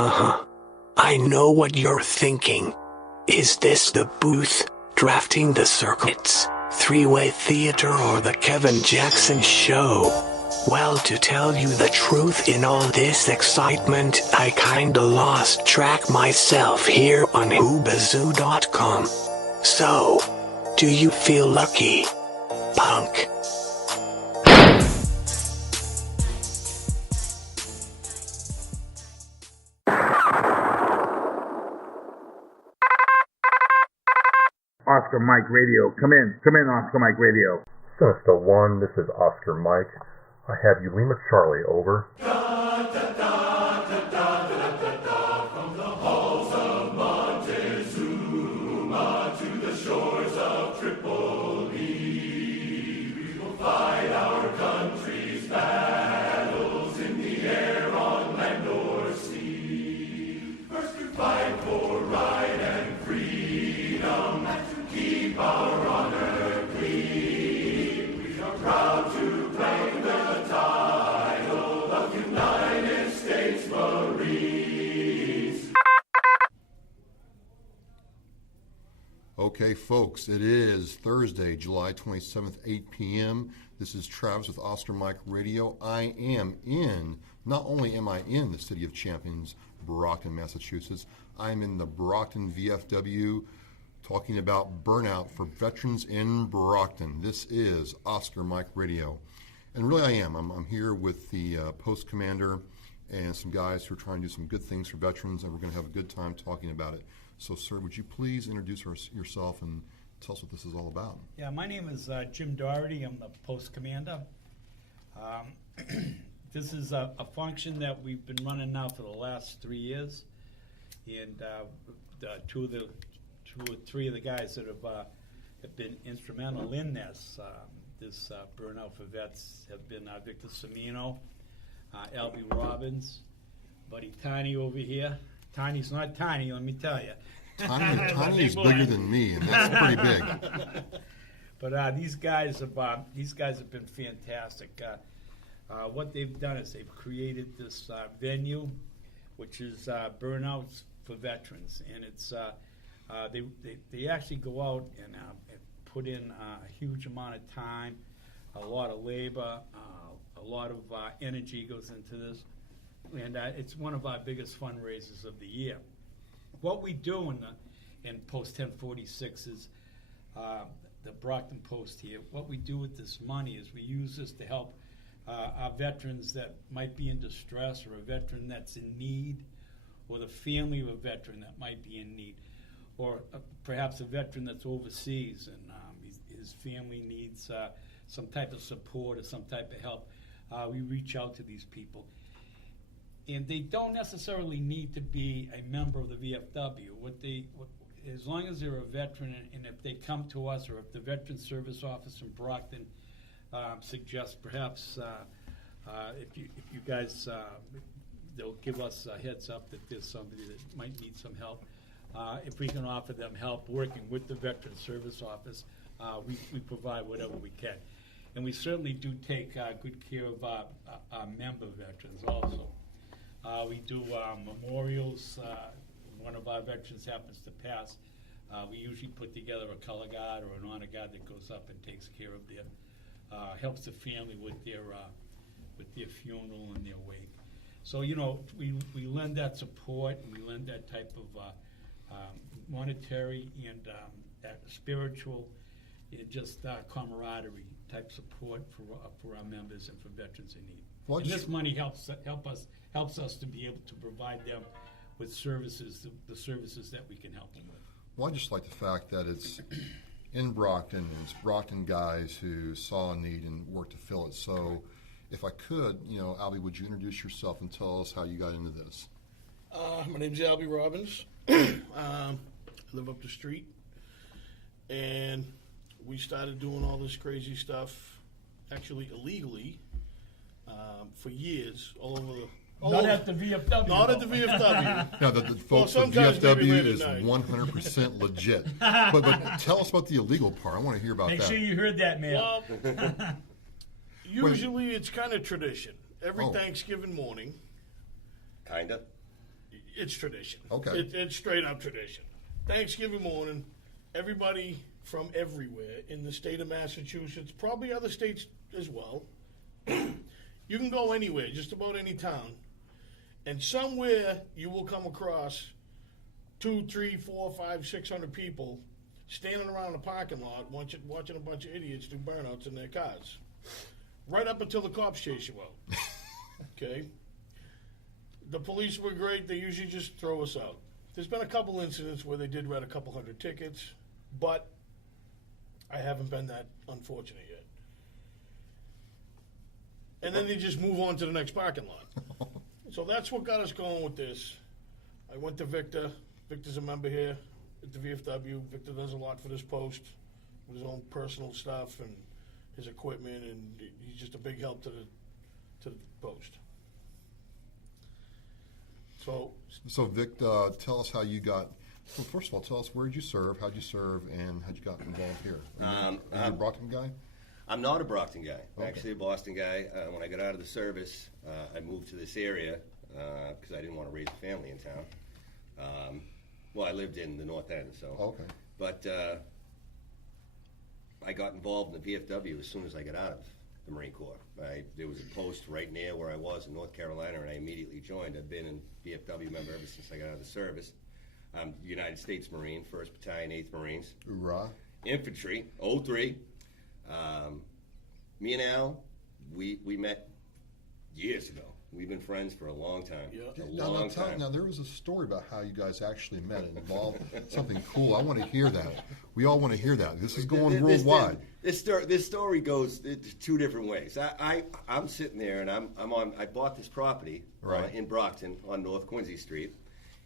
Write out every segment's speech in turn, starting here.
Uh-huh. I know what you're thinking. Is this the booth, drafting the circuits, three-way theater, or the Kevin Jackson show? Well, to tell you the truth, in all this excitement, I kinda lost track myself here on Whoobazoo.com. So, do you feel lucky, punk? Oscar Mike Radio. Come in, Oscar Mike Radio. Sinister 1, this is Oscar Mike. I have you, Lima Charlie, over. From the halls of Montezuma to the shores of Tripoli, we will fight our country's battles in the air, on land or sea. First we fight for right and freedom, and to keep our honor clean. We are proud to claim the title of United States Marines. Okay, folks, it is Thursday, July 27th, 8 p.m. This is Travis with Oscar Mike Radio. Not only am I in the City of Champions, Brockton, Massachusetts, I'm in the Brockton VFW talking about burnout for veterans in Brockton. This is Oscar Mike Radio. And really I am. I'm here with the post commander and some guys who are trying to do some good things for veterans, and we're going to have a good time talking about it. So, sir, would you please introduce yourself and tell us what this is all about? Yeah, my name is Jim Doherty. I'm the post commander. This is a function that we've been running now for the last 3 years, and two or three of the guys that have been instrumental in this burnout for vets have been Victor Semino, Albie Robbins, Buddy Tiny over here. Tiny's not tiny, let me tell you. Tiny is bigger than me, and that's pretty big. But these guys have been fantastic. What they've done is they've created this venue, which is Burnouts for veterans, and it's they actually go out and put in a huge amount of time, a lot of labor, a lot of energy goes into this. And it's one of our biggest fundraisers of the year. What we do in Post 1046 is the Brockton Post here. What we do with this money is we use this to help our veterans that might be in distress, or a veteran that's in need, or the family of a veteran that might be in need, or perhaps a veteran that's overseas and his family needs some type of support or some type of help. We reach out to these people. And they don't necessarily need to be a member of the VFW. As long as they're a veteran, and if they come to us, or if the Veteran Service Office in Brockton suggests perhaps if you guys, they'll give us a heads up that there's somebody that might need some help. If we can offer them help working with the Veteran Service Office, we provide whatever we can. And we certainly do take good care of our member veterans also. We do memorials. One of our veterans happens to pass. We usually put together a color guard or an honor guard that goes up and takes care of their, helps the family with their funeral and their wake. So, we lend that support, and we lend that type of monetary and that spiritual, just camaraderie type support for our members and for veterans in need. Well, and this money helps us to be able to provide them with services, the services that we can help them with. Well, I just like the fact that it's in Brockton, and it's Brockton guys who saw a need and worked to fill it. So, if I could, Albie, would you introduce yourself and tell us how you got into this? My name's Albie Robbins. I live up the street, and we started doing all this crazy stuff, actually illegally, for years, all over. Not at the VFW. Not at the VFW. No, the folks at VFW is 100% legit. But tell us about the illegal part. I want to hear about that. Make sure you heard that, man. Well, usually it's kind of tradition. Every Thanksgiving morning. Kinda? It's tradition. Okay. It's straight up tradition. Thanksgiving morning, everybody from everywhere in the state of Massachusetts, probably other states as well, you can go anywhere, just about any town, and somewhere you will come across 200, 300, 400, 500, 600 people standing around a parking lot watching a bunch of idiots do burnouts in their cars. Right up until the cops chase you out. Okay? The police were great. They usually just throw us out. There's been a couple incidents where they did write a couple hundred tickets, but I haven't been that unfortunate yet. And then they just move on to the next parking lot. So that's what got us going with this. I went to Victor. Victor's a member here at the VFW. Victor does a lot for this post with his own personal stuff and his equipment, and he's just a big help to the post. So Vic, tell us how you got. Well, first of all, tell us where did you serve, how'd you serve, and how'd you got involved here? Are you a Brockton guy? I'm not a Brockton guy. I'm Okay. actually a Boston guy. When I got out of the service, I moved to this area because I didn't want to raise a family in town. Well, I lived in the North End, so. Okay. But I got involved in the VFW as soon as I got out of the Marine Corps. There was a post right near where I was in North Carolina, and I immediately joined. I've been a VFW member ever since I got out of the service. I'm United States Marine, 1st Battalion, 8th Marines. Hoorah. Infantry, 03. Me and Al, we met years ago. We've been friends for a long time. Yeah. A long time. Now, there was a story about how you guys actually met. It involved something cool. I want to hear that. We all want to hear that. This is going worldwide. This story goes two different ways. I'm sitting there, and I bought this property Right. in Brockton on North Quincy Street,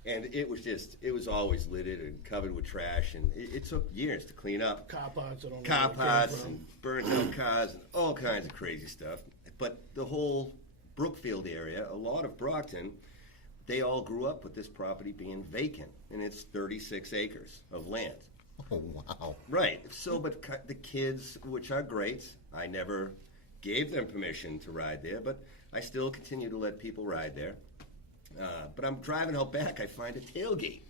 and it was always littered and covered with trash, and it took years to clean up. Car parts, I don't know Car where it came parts from. and burnt out cars and all kinds of crazy stuff. But the whole Brookfield area, a lot of Brockton, they all grew up with this property being vacant, and it's 36 acres of land. Oh, wow. Right. So, but the kids, which are great, I never gave them permission to ride there, but I still continue to let people ride there. But I'm driving out back, I find a tailgate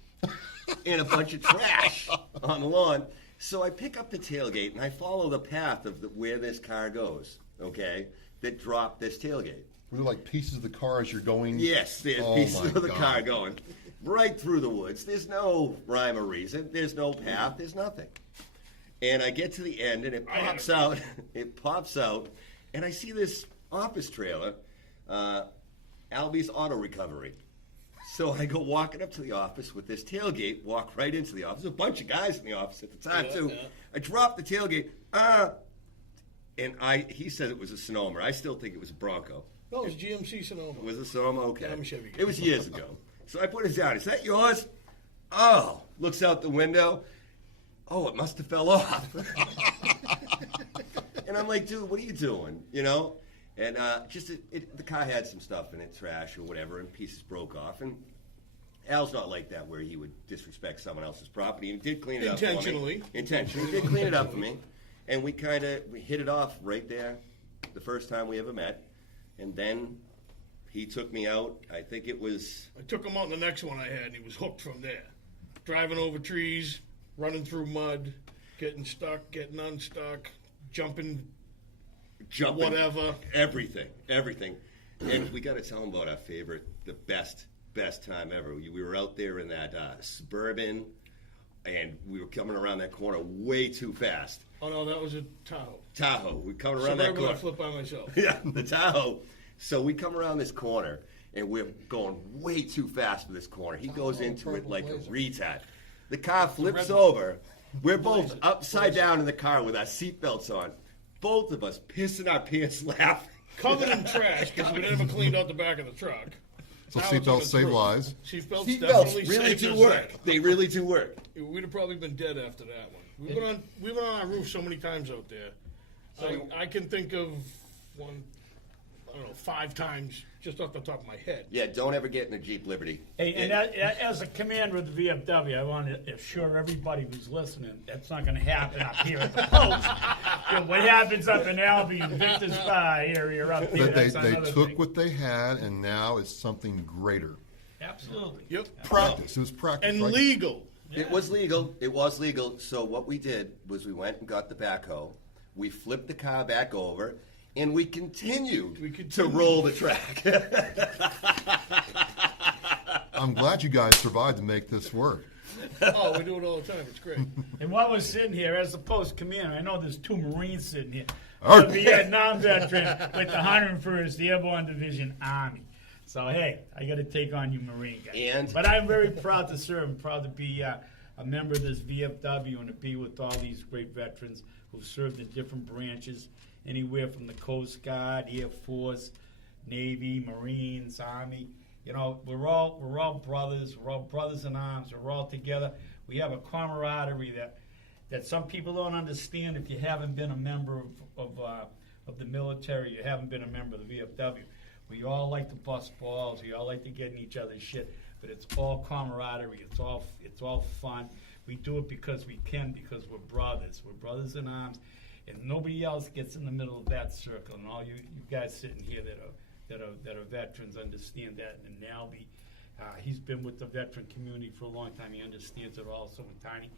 and a bunch of trash on the lawn. So I pick up the tailgate and I follow the path of where this car goes, okay, that dropped this tailgate. Were there like pieces of the car as you're going? Yes, there's Oh, pieces my of the God. car going right through the woods. There's no rhyme or reason. There's no path. There's nothing. And I get to the end, and it pops out. It pops out, and I see this office trailer, Albie's Auto Recovery. So I go walking up to the office with this tailgate, walk right into the office. There's a bunch of guys in the office at the time, too. Yeah. I drop the tailgate, and he said it was a Sonoma. I still think it was a Bronco. No, it was GMC Sonoma. Was it Sonoma? Okay. Yeah, I'm a Chevy guy. It was years ago. So I put it down. Is that yours? Oh, looks out the window. Oh, it must have fell off. And I'm like, dude, what are you doing? You know? And the car had some stuff in it, trash or whatever, and pieces broke off. And Al's not like that, where he would disrespect someone else's property. And he did clean it up for me. Intentionally. Intentionally. He did clean it up for me. And we hit it off right there the first time we ever met. And then he took me out. I think it was... I took him out in the next one I had, and he was hooked from there. Driving over trees, running through mud, getting stuck, getting unstuck, jumping, whatever. Everything. And we got to tell him about our favorite, the best time ever. We were out there in that Suburban, and we were coming around that corner way too fast. Oh, no, that was a Tahoe. Tahoe. We come around that Suburban, corner. I flip by myself. Yeah, the Tahoe. So we come around this corner, and we're going way too fast for this corner. He goes into it like a retard. The car flips over. We're both upside down in the car with our seatbelts on. Both of us pissing our pants laughing. Covered in trash because we never cleaned out the back of the truck. So Now it's seatbelts on the save truck. lives. Seatbelts Seatbelts definitely really saved do us work. that. They really do work. We'd have probably been dead after that one. We've been on our roof so many times out there. I can think of one, I don't know, 5 times just off the top of my head. Yeah, don't ever get in a Jeep Liberty. Hey, and as a commander of the VFW, I want to assure everybody who's listening that's not going to happen up here at the post. You know, what happens up in Albany, Victor's area up there, But they that's another took thing. what they had, and now it's something greater. Absolutely. Yep. Practice. It was practice. And right? legal. It was legal. It was legal. So what we did was we went and got the backhoe. We flipped the car back over, and we continued to roll the track. I'm glad you guys survived to make this work. Oh, we do it all the time. It's great. And while we're sitting here, as the post commander, I know there's 2 Marines sitting here. Arr. A Vietnam veteran with the 101st Airborne Division Army. So, hey, I got to take on you Marine guys. But I'm very proud to serve. I'm proud to be a member of this VFW and to be with all these great veterans who've served in different branches, anywhere from the Coast Guard, Air Force, Navy, Marines, Army. You know, we're all brothers. We're all brothers in arms. We're all together. We have a camaraderie that some people don't understand if you haven't been a member of the military. You haven't been a member of the VFW. We all like to bust balls. We all like to get in each other's shit. But it's all camaraderie. It's all fun. We do it because we can, because we're brothers. We're brothers in arms, and nobody else gets in the middle of that circle. And all you guys sitting here that are veterans understand that. And Nalby, he's been with the veteran community for a long time. He understands it also with Tiny.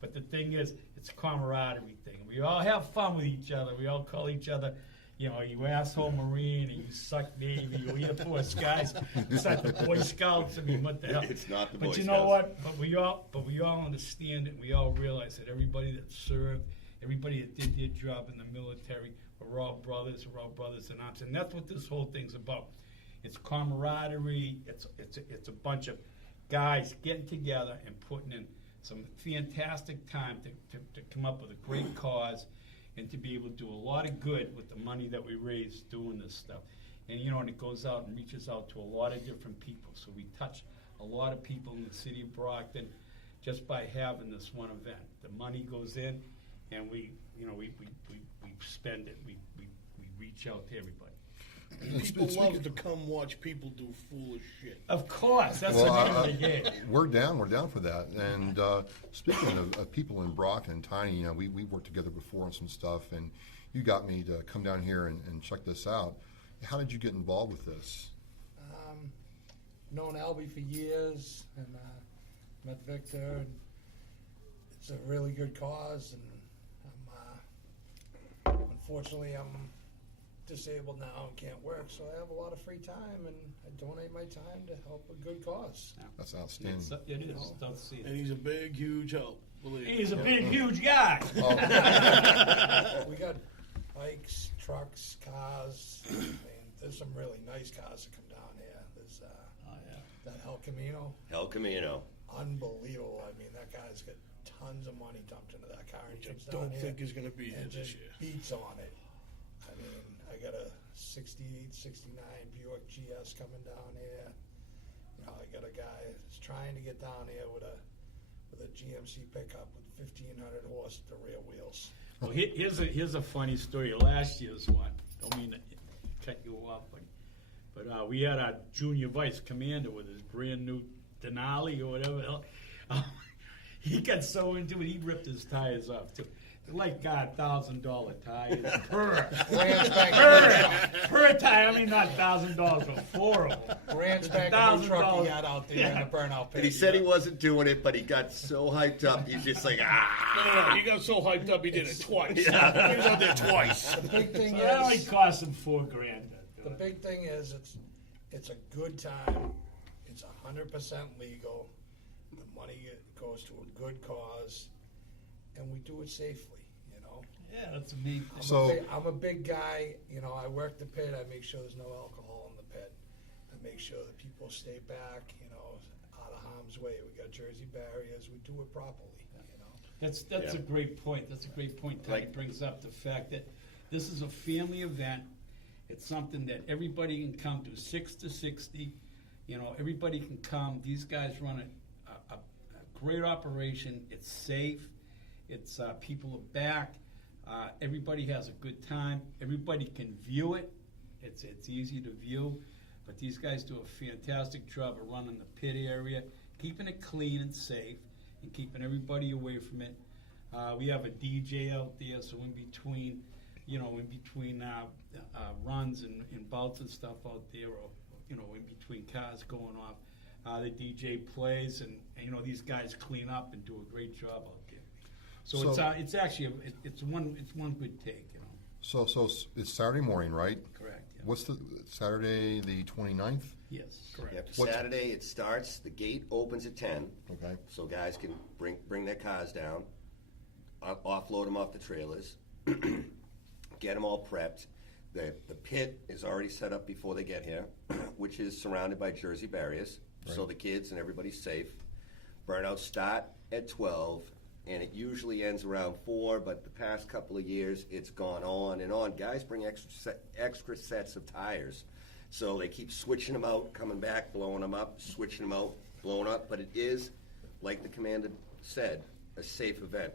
But the thing is, it's a camaraderie thing. We all have fun with each other. We all call each other, you know, you asshole Marine, and you suck Navy, you Air Force guys. It's like the Boy Scouts. I mean, what the hell? It's not the Boy But you Scouts. know what? But we all understand it. We all realize that everybody that served, everybody that did their job in the military, we're all brothers. We're all brothers in arms, and that's what this whole thing's about. It's camaraderie. It's a bunch of guys getting together and putting in some fantastic time to come up with a great cause and to be able to do a lot of good with the money that we raise doing this stuff. And, you know, and it goes out and reaches out to a lot of different people. So we touch a lot of people in the city of Brockton just by having this one event. The money goes in, and we spend it. We reach out to everybody. People love to come watch people do foolish shit. Of course, that's the name of the game. We're down for that. And speaking of people in Brockton, Tiny, you know, we worked together before on some stuff, and you got me to come down here and check this out. How did you get involved with this? Known Albie for years, and met Victor, and it's a really good cause, and unfortunately I'm disabled now and can't work, so I have a lot of free time, and I donate my time to help a good cause. That's outstanding. It is. Don't see it. And he's a big, huge help. Believe me. He's a big, huge guy. We got bikes, trucks, cars. I mean, there's some really nice cars that come down here. There's that El Camino. El Camino. Unbelievable. I mean, that guy's got tons of money dumped into that car. And he comes down Don't here think he's going to be here and this just year. beats on it. I mean, I got a 68, 69 Buick GS coming down here. You know, I got a guy that's trying to get down here with a GMC pickup with 1,500 horse at the rear wheels. Well, here's a funny story. Last year's one. Don't mean to cut you off, but we had our junior vice commander with his brand new Denali or whatever. He got so into it, he ripped his tires off too. They're like $1,000 tires per tire. I mean, not $1,000 for 4 of them. Brand spanking new truck he had out there in the burnout pit. And he said he wasn't doing it, but he got so hyped up, he's just like, No, he got so hyped up he did it twice. He was out there twice. The big thing It only is, cost him $4,000. the big thing is, it's a good time. It's 100% legal. The money goes to a good cause, and we do it safely. You know. Yeah, that's a main. I'm a big guy. You know, I work the pit. I make sure there's no alcohol in the pit. I make sure that people stay back. You know, out of harm's way. We got Jersey barriers. We do it properly. You know. That's a great point. That's a great point. Tony brings up the fact that this is a family event. It's something that everybody can come to, 6 to 60. You know, everybody can come. These guys run a great operation. It's safe. It's people are back. Everybody has a good time. Everybody can view it. It's easy to view. But these guys do a fantastic job of running the pit area, keeping it clean and safe, and keeping everybody away from it. We have a DJ out there, so in between runs and bouts and stuff out there, or in between cars going off, The DJ plays, and these guys clean up and do a great job out there. So it's actually it's one good take. So it's Saturday morning, right? Correct. Yeah. What's the Saturday the 29th? Yes, correct. Yep, Saturday it starts. The gate opens at 10. Okay. So guys can bring their cars down, offload them off the trailers, get them all prepped. The pit is already set up before they get here, which is surrounded by Jersey barriers, so the kids and everybody's safe. Burnouts start at 12, and it usually ends around 4, but the past couple of years it's gone on and on. Guys bring extra sets of tires, so they keep switching them out, coming back, blowing them up, switching them out, blowing up, but it is, like the commander said, a safe event.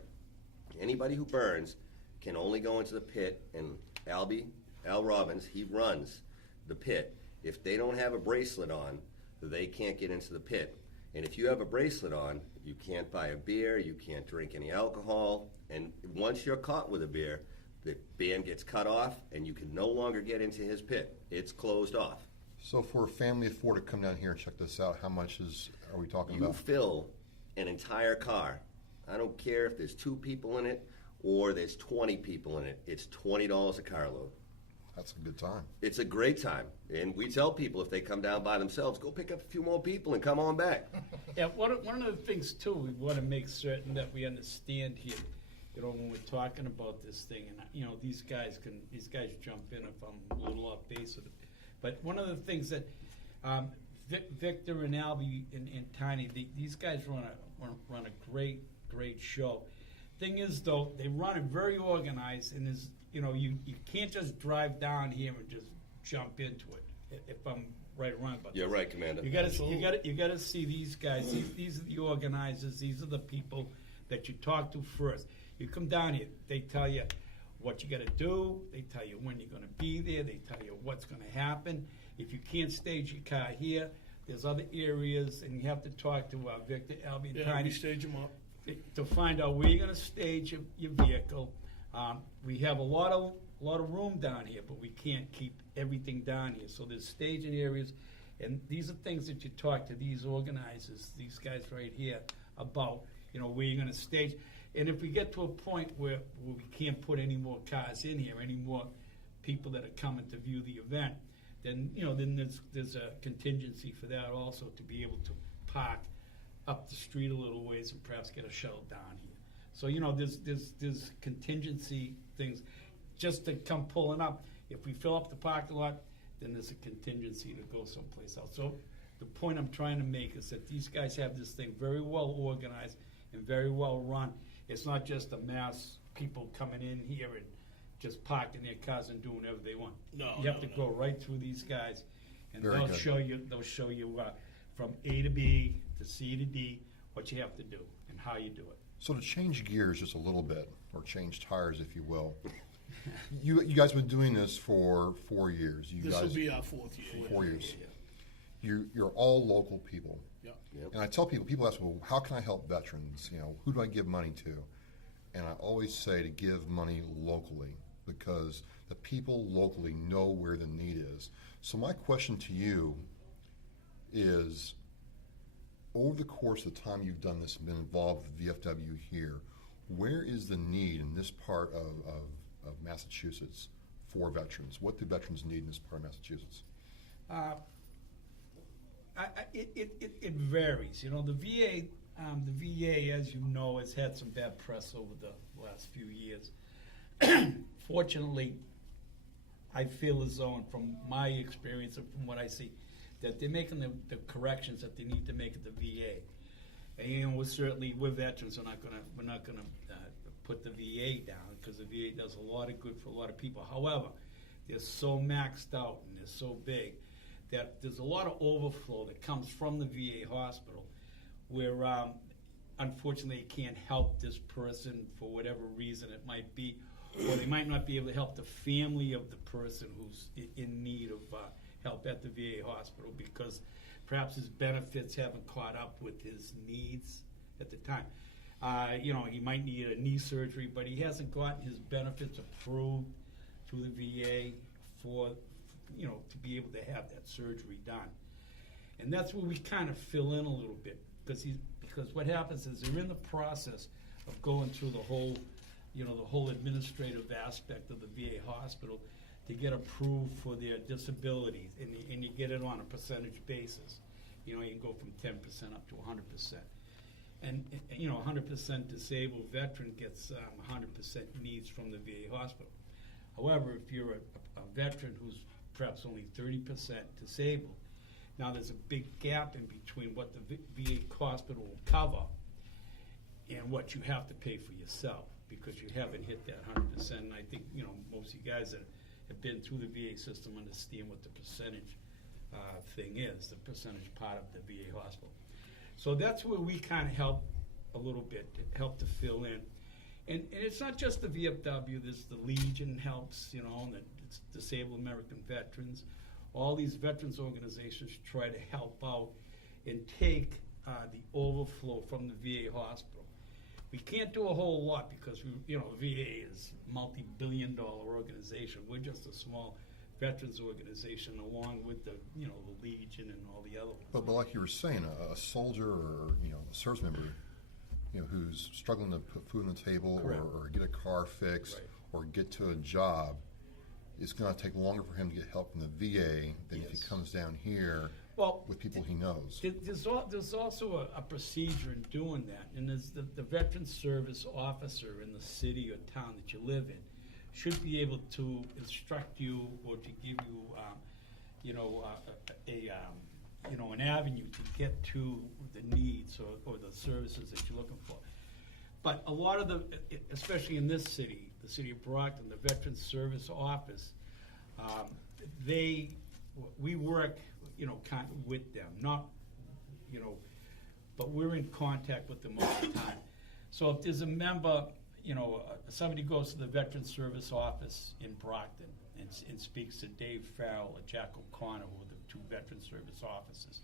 Anybody who burns can only go into the pit, and Al Robbins, he runs the pit. If they don't have a bracelet on, they can't get into the pit. And if you have a bracelet on, you can't buy a beer, you can't drink any alcohol, and once you're caught with a beer, the band gets cut off, and you can no longer get into his pit. It's closed off. So for a family of 4 to come down here and check this out, how much are we talking about? You fill an entire car. I don't care if there's 2 people in it or there's 20 people in it. It's $20 a carload. That's a good time. It's a great time. And we tell people if they come down by themselves, go pick up a few more people and come on back. Yeah, one of the things, too, we want to make certain that we understand here, when we're talking about this thing, and, these guys jump in if I'm a little off base with it. But one of the things that Victor and Albie and Tiny, these guys run a great show. Thing is, though, they run it very organized, and there's, you can't just drive down here and just jump into it. If I'm right or wrong about You're this. right, Commander. You got to see these guys. These are the organizers. These are the people that you talk to first. You come down here, they tell you what you got to do. They tell you when you're going to be there. They tell you what's going to happen. If you can't stage your car here, there's other areas, and you have to talk to Victor, Albie, and Tiny. We stage them up to find out where you're going to stage your vehicle. We have a lot of room down here, but we can't keep everything down here. So there's staging areas, and these are things that you talk to these organizers, these guys right here, about where you're going to stage. And if we get to a point where we can't put any more cars in here, any more people that are coming to view the event, then there's a contingency for that also, to be able to park up the street a little ways and perhaps get a shuttle down here. So there's contingency things just to come pulling up. If we fill up the parking lot, then there's a contingency to go someplace else. So the point I'm trying to make is that these guys have this thing very well organized and very well run. It's not just a mass people coming in here and just parking their cars and doing whatever they want. You have to go right through these guys, and they'll show you from A to B to C to D what you have to do and how you do it. So to change gears just a little bit, or change tires, if you will, you guys have been doing this for 4 years. This will be our 4th year. 4 years. You're all local people. Yeah. Yep. And I tell people ask, well, how can I help veterans? Who do I give money to? And I always say to give money locally, because the people locally know where the need is. So my question to you is, over the course of the time you've done this and been involved with VFW here, where is the need in this part of Massachusetts for veterans? What do veterans need in this part of Massachusetts? It varies. The VA, as you know, has had some bad press over the last few years. Fortunately, I feel as though, and from my experience and from what I see, that they're making the corrections that they need to make at the VA. And we're veterans. We're not gonna put the VA down, because the VA does a lot of good for a lot of people. However, they're so maxed out and they're so big that there's a lot of overflow that comes from the VA hospital, where unfortunately it can't help this person for whatever reason it might be, or they might not be able to help the family of the person who's in need of help at the VA hospital, because perhaps his benefits haven't caught up with his needs at the time. He might need a knee surgery, but he hasn't gotten his benefits approved through the VA for to be able to have that surgery done. And that's where we kind of fill in a little bit, because what happens is they're in the process of going through the whole, the whole administrative aspect of the VA hospital to get approved for their disabilities, and you get it on a percentage basis. You can go from 10% up to 100%. And 100% disabled veteran gets 100% needs from the VA hospital. However, if you're a veteran who's perhaps only 30% disabled, now there's a big gap in between what the VA hospital will cover and what you have to pay for yourself, because you haven't hit that 100%. And I think most of you guys that have been through the VA system understand what the percentage thing is, the percentage part of the VA hospital. So that's where we kind of help a little bit, help to fill in. And it's not just the VFW, there's the Legion helps, and it's Disabled American Veterans. All these veterans organizations try to help out and take the overflow from the VA hospital. We can't do a whole lot because VA is a multi-billion-dollar organization. We're just a small veterans organization, along with the the Legion and all the other ones. But like you were saying, a soldier or a service member, who's struggling to put food on the table or get a car fixed or get to a job, it's going to take longer for him to get help from the VA than if he comes down here with people he knows. There's also a procedure in doing that, and there's the veteran service officer in the city or town that you live in should be able to instruct you or to give you, an avenue to get to the needs or the services that you're looking for. But a lot of especially in this city, the city of Brockton, the Veteran Service Office, we work, kind of with them, not, but we're in contact with them all the time. So if there's a member, somebody goes to the Veteran Service Office in Brockton and speaks to Dave Farrell or Jack O'Connor, who are the two Veteran Service officers,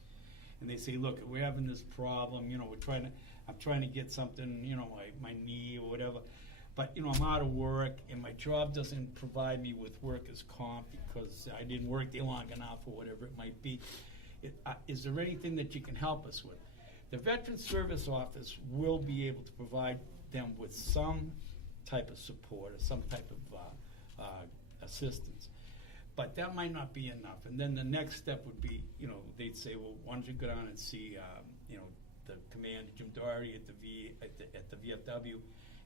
and they say, look, we're having this problem, I'm trying to get something, my knee or whatever, but, I'm out of work and my job doesn't provide me with workers' comp because I didn't work there long enough or whatever it might be. Is there anything that you can help us with? The Veteran Service Office will be able to provide them with some type of support or some type of assistance. But that might not be enough. And then the next step would be, they'd say, well, why don't you go down and see, the commander, Jim Doherty at the VFW,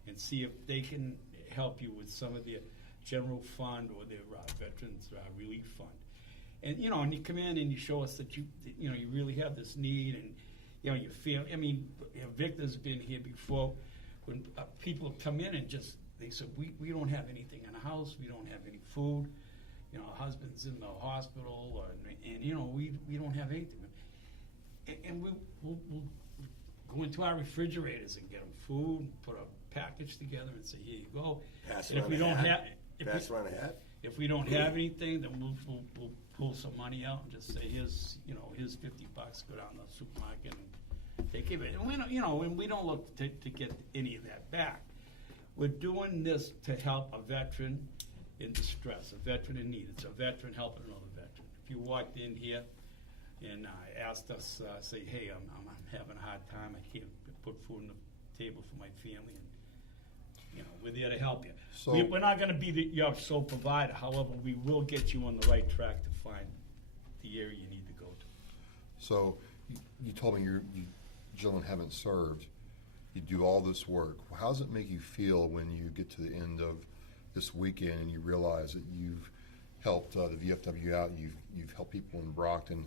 and see if they can help you with some of their general fund or their Veterans Relief Fund. And, and you come in and you show us that you really have this need, and, you feel, Victor's been here before when people come in and they said, we don't have anything in the house, we don't have any food, husband's in the hospital, and we don't have anything. And we'll go into our refrigerators and get them food, and put a package together and say, here you go. Pass and around a hat. If we don't have anything, then we'll pull some money out and just say, here's $50, go down to the supermarket and take it. And we don't look to get any of that back. We're doing this to help a veteran in distress, a veteran in need. It's a veteran helping another veteran. If you walked in here and asked us, say, hey, I'm having a hard time, I can't put food on the table for my family, and we're there to help you. So we're not going to be your sole provider. However, we will get you on the right track to find the area you need to go to. So you told me you gentlemen haven't served. You do all this work. How does it make you feel when you get to the end of this weekend and you realize that you've helped the VFW out, you've helped people in Brockton?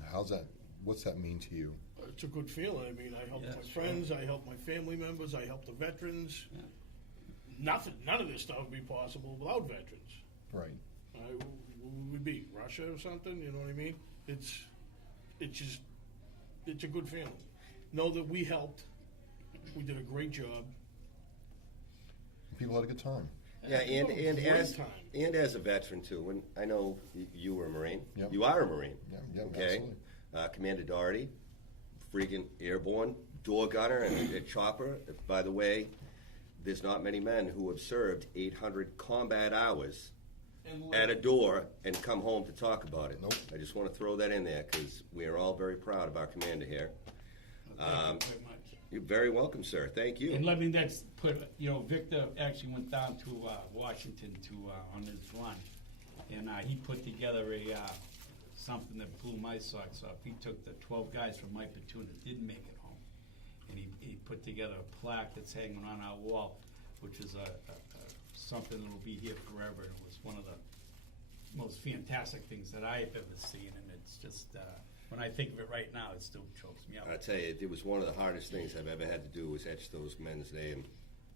What's that mean to you? It's a good feeling. I help my friends, I help my family members, I help the veterans. Yeah. None of this stuff would be possible without veterans. Right. We'd be Russia or something, you know what I mean? It's a good feeling. Know that we helped. We did a great job. People had a good time. Yeah, and as a veteran too. When I know you were a Marine, yep. You are a Marine. Yeah, okay. Commander Doherty, freaking airborne, door gunner, and a chopper. By the way, there's not many men who have served 800 combat hours at a door and come home to talk about it. Nope. I just want to throw that in there because we are all very proud of our commander here. Thank you very much. You're very welcome, sir. Thank you. And let me next put, Victor actually went down to Washington on his run, and he put together something that blew my socks off. He took the 12 guys from my platoon that didn't make it home, and he put together a plaque that's hanging on our wall, which is something that will be here forever. And it was one of the most fantastic things that I've ever seen, and it's just, when I think of it right now, it still chokes me up. I tell you, it was one of the hardest things I've ever had to do was etch those men's name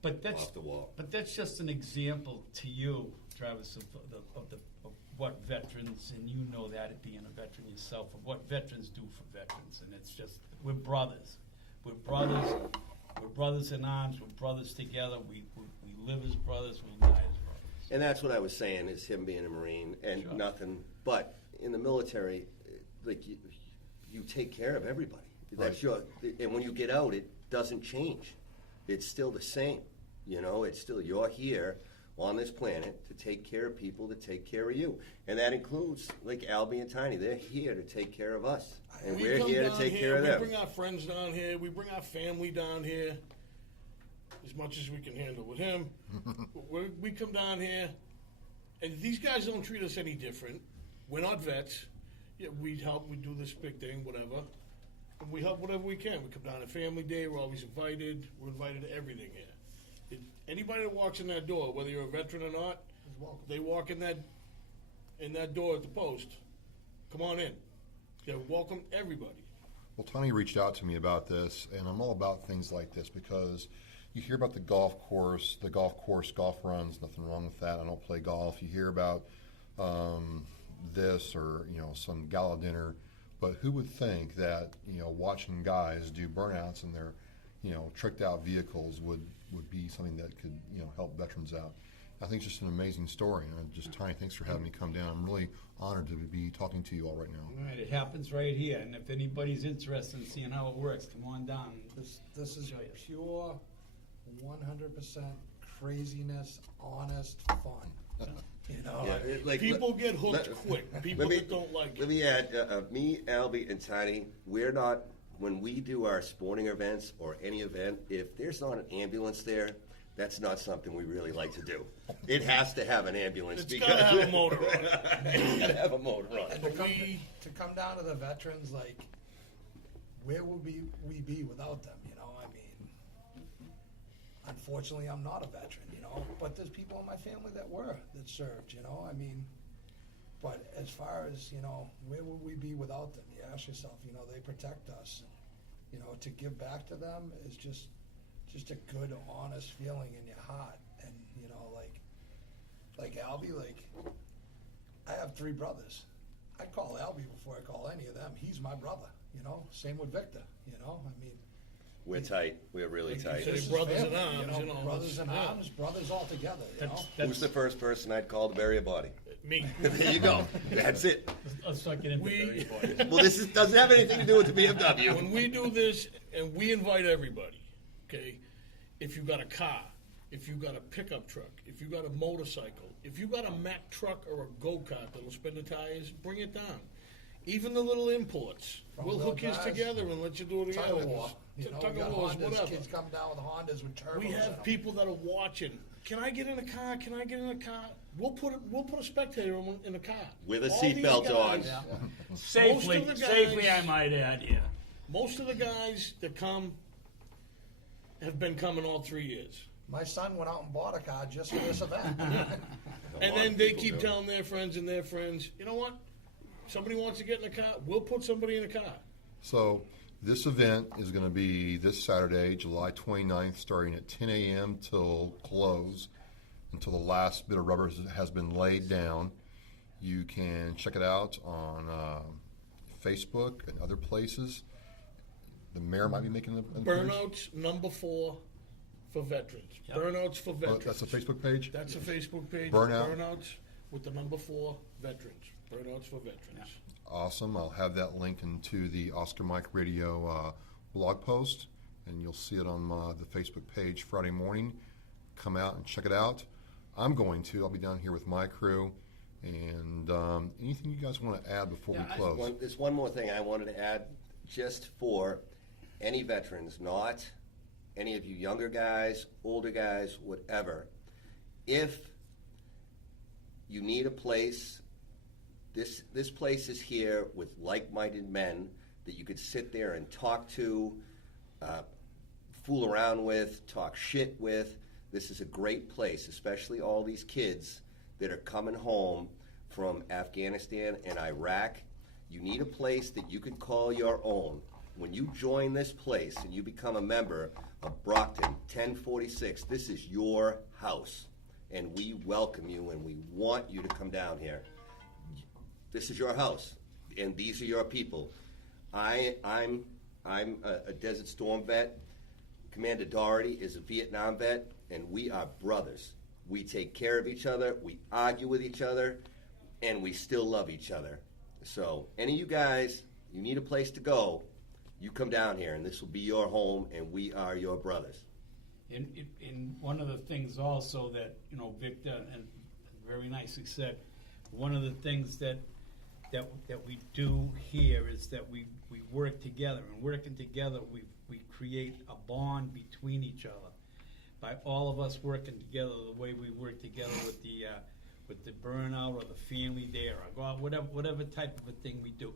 off the wall. But that's just an example to you, Travis, of what veterans, and you know that, it being a veteran yourself, of what veterans do for veterans. And it's just, we're brothers. We're brothers. We're brothers in arms. We're brothers together. We live as brothers. We die as brothers. And that's what I was saying, is him being a Marine and Sure. nothing. But in the military, like you take care of everybody. That's and when you get out, it doesn't change. It's still the same. It's still, you're here on this planet to take care of people, to take care of you. And that includes, like Albie and Tiny, they're here to take care of us. And we're come here to down take here, care of them. We bring our friends down here. We bring our family down here as much as we can handle with him. we come down here, and these guys don't treat us any different. We're not vets. Yeah, we help. We do this big thing, whatever. And we help whatever we can. We come down to Family Day. We're always invited. We're invited to everything here. Anybody that walks in that door, whether you're a veteran or not, they walk in that door at the post. Come on in. Yeah, welcome everybody. Well, Tony reached out to me about this, and I'm all about things like this because you hear about the golf course, golf runs, nothing wrong with that. I don't play golf. You hear about this or, some gala dinner, but who would think that, watching guys do burnouts in their, tricked out vehicles would be something that could, help veterans out. I think it's just an amazing story. And Tiny, thanks for having me come down. I'm really honored to be talking to you all right now. All right, it happens right here. And if anybody's interested in seeing how it works, come on down. This is pure 100% craziness, honest fun. People get hooked quick. People that don't like it. Let me add, me, Albie, and Tiny, we're not, when we do our sporting events or any event, if there's not an ambulance there, that's not something we really like to do. It has to have an ambulance. It's got to have a motor on it. It's got to have a motor on And it. to come down to the veterans, where would we be without them? Unfortunately, I'm not a veteran, but there's people in my family that served, but as far as, where would we be without them? You ask yourself, they protect us, and, to give back to them is just a good, honest feeling in your heart. And, like Albie, I have 3 brothers. I call Albie before I call any of them. He's my brother, same with Victor, We're tight. We're really tight. Say brothers in arms, brothers in arms, brothers all together, Who's the first person I'd call to bury a body? Me. There you go. That's it. Let's not get into very bodies. Well, this doesn't have anything to do with the BMW. When we do this, and we invite everybody, okay? If you got a car, if you got a pickup truck, if you got a motorcycle, if you got a Mack truck or a go-kart that'll spin the tires, bring it down. Even the little imports. We'll hook his together and let you do it together. Tug of war. Tug of wars, whatever. Kids come down with Hondas with turbos. We have people that are watching. Can I get in a car? Can I get in a car? We'll put a spectator in a car. With a All these seatbelt on. guys- Safely, safely, I might add, yeah. Most of the guys that come have been coming all 3 years. My son went out and bought a car just for this event. And then they keep telling their friends and their friends, you know what? Somebody wants to get in a car, we'll put somebody in a car. So this event is going to be this Saturday, July 29th, starting at 10 a.m. till close, until the last bit of rubber has been laid down. You can check it out on Facebook and other places. The mayor might be making the Burnouts number 4 for veterans. Yep. Burnouts for veterans. That's a Facebook page? That's a Facebook page. Burnouts with the number 4 veterans. Burnouts for veterans. Yeah. Awesome. I'll have that link into the Oscar Mike Radio blog post, and you'll see it on the Facebook page Friday morning. Come out and check it out. I'll be down here with my crew, And anything you guys want to add before we close? There's one more thing I wanted to add, just for any veterans, not any of you younger guys, older guys, whatever. If you need a place, this place is here with like-minded men that you could sit there and talk to, fool around with, talk shit with. This is a great place, especially all these kids that are coming home from Afghanistan and Iraq. You need a place that you can call your own. When you join this place and you become a member of Brockton 1046, this is your house, and we welcome you and we want you to come down here. This is your house, and these are your people. I'm a Desert Storm vet. Commander Doherty is a Vietnam vet, and we are brothers. We take care of each other, we argue with each other, and we still love each other. So any of you guys, you need a place to go, you come down here, and this will be your home, and we are your brothers. And one of the things also that, Victor and very nicely said, one of the things that we do here is that we work together, and working together we create a bond between each other. By all of us working together the way we work together with the burnout or the family day or whatever type of a thing we do.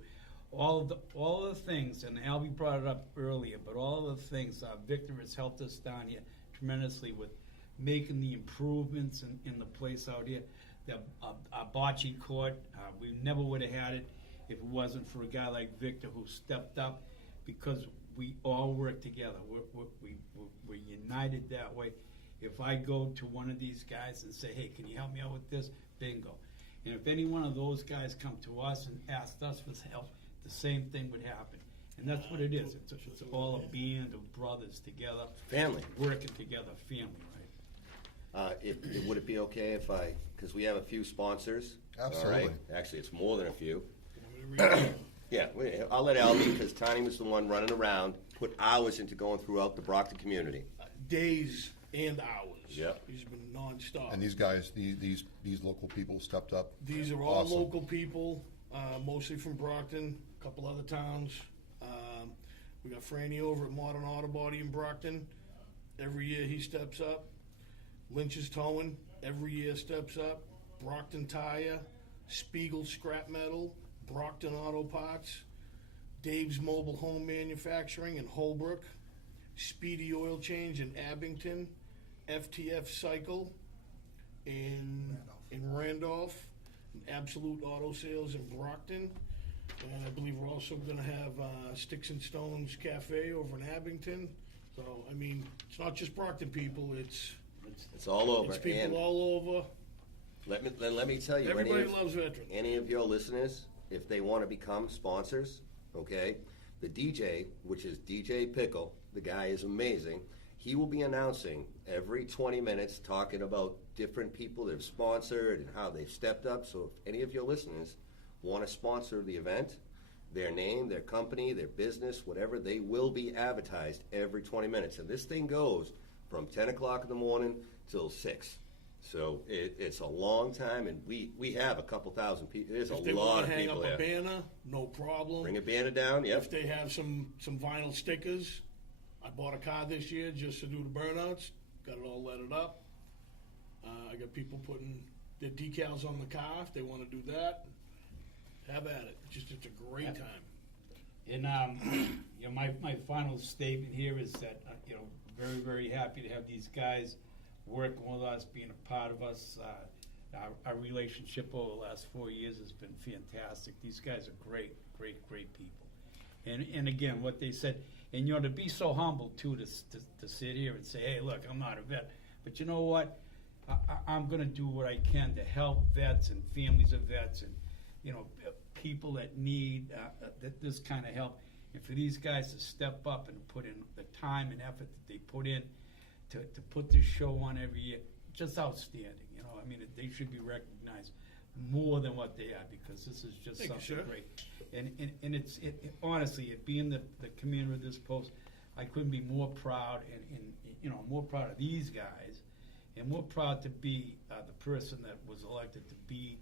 All of the things, and Albie brought it up earlier, but all of the things, Victor has helped us down here tremendously with making the improvements in the place out here. Our bocce court, we never would have had it if it wasn't for a guy like Victor who stepped up, because we all work together. We're united that way. If I go to one of these guys and say, hey, can you help me out with this? Bingo. And if any one of those guys come to us and ask us for help, the same thing would happen. And that's what it is. It's all a band of brothers together. Family. Working together, family, right? Would it be okay if because we have a few sponsors. Absolutely. All right? Actually, it's more than a few. Yeah, I'll let Albie, because Tiny was the one running around, put hours into going throughout the Brockton community. Days and hours. Yep. He's been nonstop. And these guys, these local people stepped up. These are all Awesome. local people, mostly from Brockton, a couple other towns. We got Franny over at Modern Auto Body in Brockton. Every year he steps up. Lynch's Towing, every year steps up. Brockton Tire, Spiegel Scrap Metal, Brockton Auto Parts, Dave's Mobile Home Manufacturing in Holbrook, Speedy Oil Change in Abington, FTF Cycle in Randolph, and Absolute Auto Sales in Brockton. And I believe we're also going to have Sticks and Stones Cafe over in Abington. So, I mean, it's not just Brockton people, it's all over. It's people and all over. let me tell you, Everybody loves veterans. any of your listeners, if they want to become sponsors, okay, the DJ, which is DJ Pickle, the guy is amazing. He will be announcing every 20 minutes, talking about different people that have sponsored and how they've stepped up. So if any of your listeners want to sponsor the event, their name, their company, their business, whatever, they will be advertised every 20 minutes. And this thing goes from 10 o'clock in the morning till 6. So it's a long time, and we have a couple thousand people. There's If a they lot want of to hang people up there. a banner, no problem. Bring a banner down, yep. If they have some vinyl stickers, I bought a car this year just to do the burnouts. Got it all lettered up. I got people putting their decals on the car if they want to do that. Have at it. It's a great time. And my final statement here is that very, very happy to have these guys working with us, being a part of us. Our relationship over the last 4 years has been fantastic. These guys are great, great, great people. And again, what they said, and to be so humble too, to sit here and say, hey, look, I'm not a vet, but you know what? I'm going to do what I can to help vets and families of vets and people that need this kind of help. And for these guys to step up and put in the time and effort that they put in to put this show on every year, just outstanding. I mean, they should be recognized more than what they are, because this is just something great. And it's honestly, it being the commander of this post, I couldn't be more proud and more proud of these guys, and more proud to be the person that was elected to be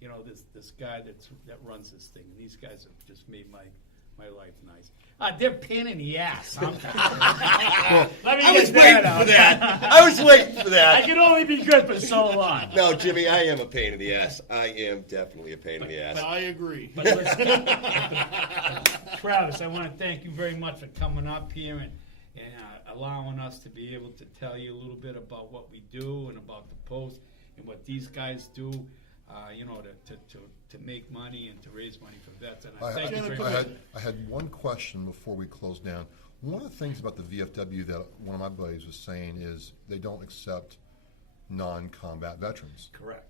you know, this guy that runs this thing. And these guys have just made my life nice. They're a pain in the ass. Let me I was waiting for that. I was waiting for I that. can only be good for so long. No, Jimmy, I am a pain in the ass. I am definitely a pain in the ass. I agree. But listen, Travis, I want to thank you very much for coming up here and allowing us to be able to tell you a little bit about what we do and about the post and what these guys do, you know, to make money and to raise money for vets. And I thank you very much. I had one question before we close down. One of the things about the VFW that one of my buddies was saying is they don't accept non-combat veterans. Correct.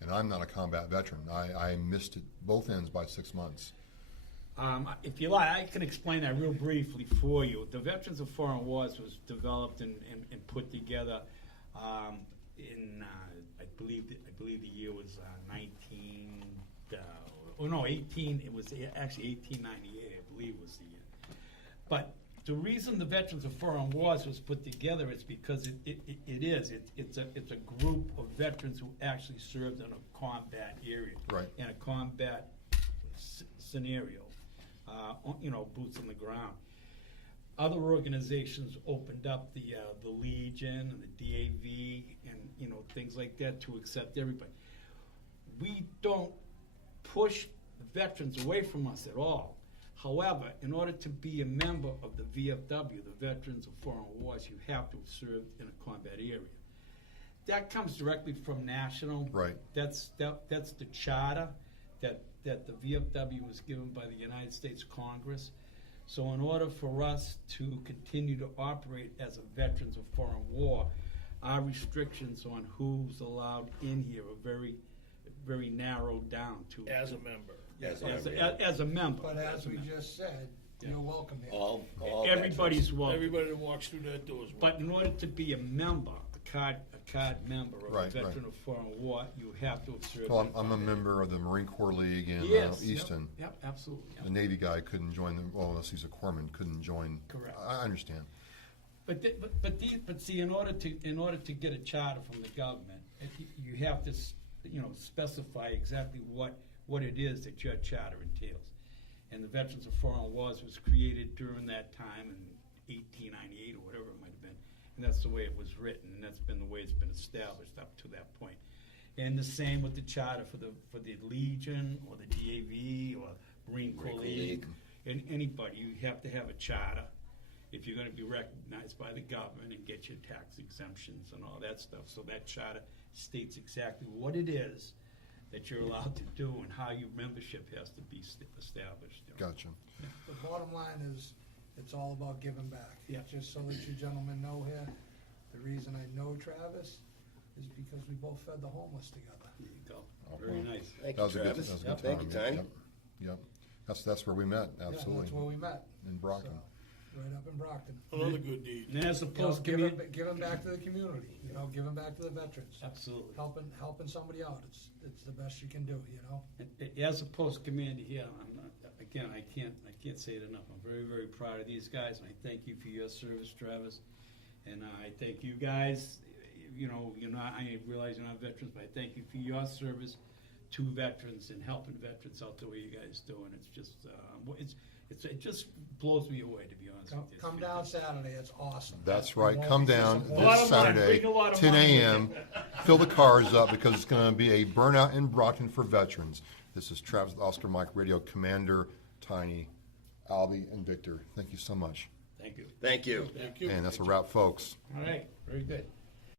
And I'm not a combat veteran. I missed it both ends by 6 months. If you like, I can explain that real briefly for you. The Veterans of Foreign Wars was developed and put together in I believe the year was 18. It was actually 1898. I believe was the year. But the reason the Veterans of Foreign Wars was put together is because it's a group of veterans who actually served in a combat area, Right. in a combat scenario. You know, boots on the ground. Other organizations opened up the Legion and the DAV and, you know, things like that to accept everybody. We don't push veterans away from us at all. However, in order to be a member of the VFW, the Veterans of Foreign Wars, you have to have served in a combat area. That comes directly from national. Right. That's the charter that the VFW was given by the United States Congress. So in order for us to continue to operate as a Veterans of Foreign War, our restrictions on who's allowed in here are very, very narrowed down to As a member. as a member. But as we just said, you're welcome here. All Everybody's welcome. Everybody that walks through that door is welcome. But in order to be a member, a card member of Right, a Veteran right. of Foreign War, you have to have served. Well, in I'm a combat. member of the Marine Corps League in Yes, Easton. Yep, absolutely. Yep. The Navy guy couldn't join them. Well, unless he's a corpsman, couldn't join. Correct. I understand. But see, in order to get a charter from the government, you have to specify exactly what it is that your charter entails. And the Veterans of Foreign Wars was created during that time in 1898 or whatever it might have been, and that's the way it was written, and that's been the way it's been established up to that point. And the same with the charter for the Legion or the DAV or Marine Corps League. And anybody, you have to have a charter if you're going to be recognized by the government and get your tax exemptions and all that stuff. So that charter states exactly what it is that you're allowed to do and how your membership has to be established. Gotcha. The bottom line is, it's all about giving back. Yeah. Just so that you gentlemen know here, the reason I know Travis is because we both fed the homeless together. There you go. Oh, Very wow. nice. Thank That you, was a good. Travis. That was a Yep. good time. Thank you, yeah. Tiny. Yep. That's where we met. Yeah, Absolutely. that's where we met. In Brockton. So, right up in Brockton. Another good deed. And as You know, opposed to giving back to the community, giving back to the veterans. absolutely. Helping somebody out. It's the best you can do, As a post commander here, I'm not, again, I can't say it enough. I'm very, very proud of these guys, and I thank you for your service, Travis. And I thank you guys. I realize you're not veterans, but I thank you for your service to veterans and helping veterans out the way you guys do. And it's just, it just blows me away, to be honest with you. Come down Saturday. It's awesome. That's right. You won't Come be down disappointed. lot this of money. Saturday, Bring a lot of 10 money. a.m. Fill the cars up because it's going to be a burnout in Brockton for veterans. This is Travis with Oscar Mike Radio, Commander, Tiny, Albie, and Victor. Thank you so much. Thank you. Thank you. Thank you. And that's a wrap, folks. All right, very good.